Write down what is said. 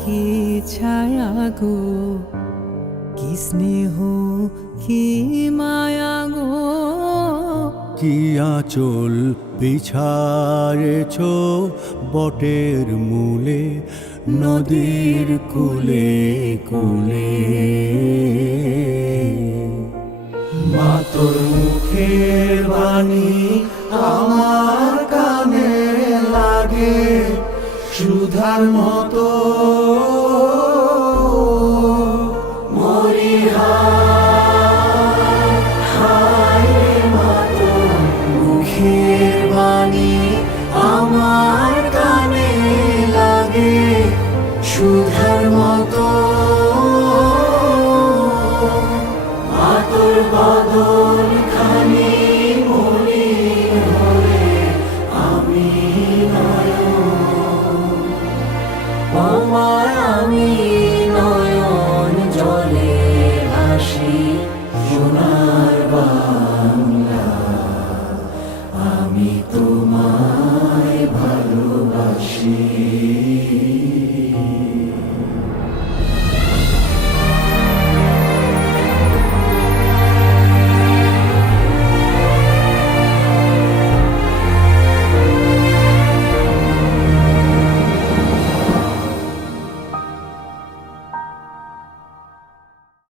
কি ছায়া গো, কি স্নেহ কি মায়া গো, কি আঁচল বিছায়েছ বটের মূলে, নদীর কূলে কূলে। মা তোর মুখের বাণী আমার কানে লাগে সুধার মতো, মরি হায় হায় মা তোর মুখের বাণী আমার কানে লাগে সুধার মতো।